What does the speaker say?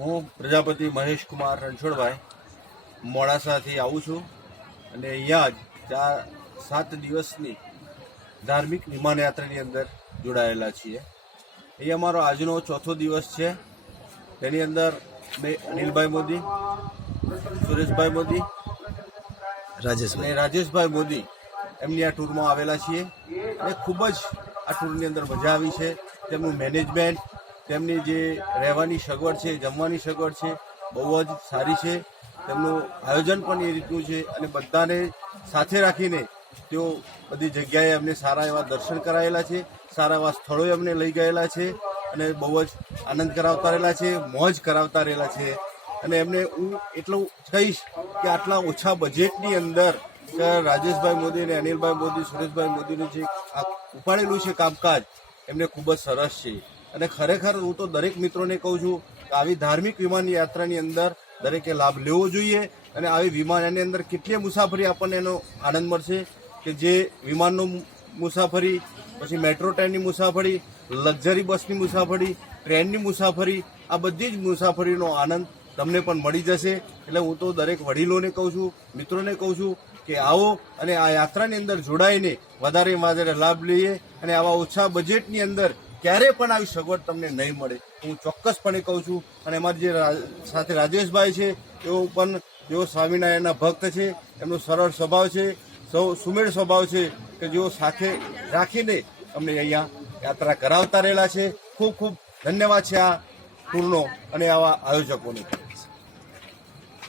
હું પ્રજાપતિ મહેશ કુમાર રણછોડભાઈ મોડાસાથી આવું છું અને અહીંયા જ 7 દિવસની ધાર્મિક વિમાનયાત્રાની અંદર જોડાયેલા છીએ. એ અમારો આજનો ચોથો દિવસ છે. તેની અંદર મેં અનિલભાઈ મોદી, સુરેશભાઈ મોદી, રાજેશભાઈ મોદી એમની આ ટૂરમાં આવેલા છીએ અને ખૂબ જ આ ટૂરની અંદર મજા આવી છે. તેમનું મેનેજમેન્ટ, તેમની જે રહેવાની સગવડ છે, જમવાની સગવડ છે, બહુ જ સારી છે. તેમનું આયોજન પણ એ રીતનું છે અને બધાને સાથે રાખીને તેઓ બધી જગ્યાએ અમને સારા એવા દર્શન કરાયેલા છે, સારા એવા સ્થળોએ અમને લઈ ગયેલા છે અને બહુ જ આનંદ કરાવતા રહેલા છે, મોજ કરાવતા રહેલા છે. અને એમને હું એટલું કહીશ કે આટલા ઓછા બજેટની અંદર રાજેશભાઈ મોદી અને અનિલભાઈ મોદી, સુરેશભાઈ મોદીનું જે ઉપાડેલું છે કામકાજ એમને ખૂબ જ સરસ છે. અને ખરેખર હું તો દરેક મિત્રોને કહું છું કે આવી ધાર્મિક વિમાન યાત્રાની અંદર દરેકે લાભ લેવો જોઈએ. અને આવી વિમાનની અંદર કેટલી મુસાફરી આપણને એનો આનંદ મળશે કે જે વિમાનનું મુસાફરી, પછી મેટ્રો ટ્રેનની મુસાફરી, લક્ઝરી બસની મુસાફરી, ટ્રેનની મુસાફરી, આ બધી જ મુસાફરીનો આનંદ તમને પણ મળી જશે. એટલે હું તો દરેક વડીલોને કહું છું, મિત્રોને કહું છું કે આવો અને આ યાત્રાની અંદર જોડાઈને વધારે લાભ લઈએ. અને આવા ઓછા બજેટની અંદર ક્યારેય પણ આવી સગવડ તમને નહીં મળે, હું ચોક્કસપણે કહું છું. અને અમારી જે સાથે રાજેશભાઈ છે તેઓ પણ જેઓ સ્વામિનારાયણના ભક્ત છે, એમનો સરળ સ્વભાવ છે, સુમેળ સ્વભાવ છે કે જેઓ સાથે રાખીને અમને અહીંયા યાત્રા કરાવતા રહેલા છે. ખૂબ ખૂબ ધન્યવાદ છે આ ટૂરનો અને આવા આયોજકોને.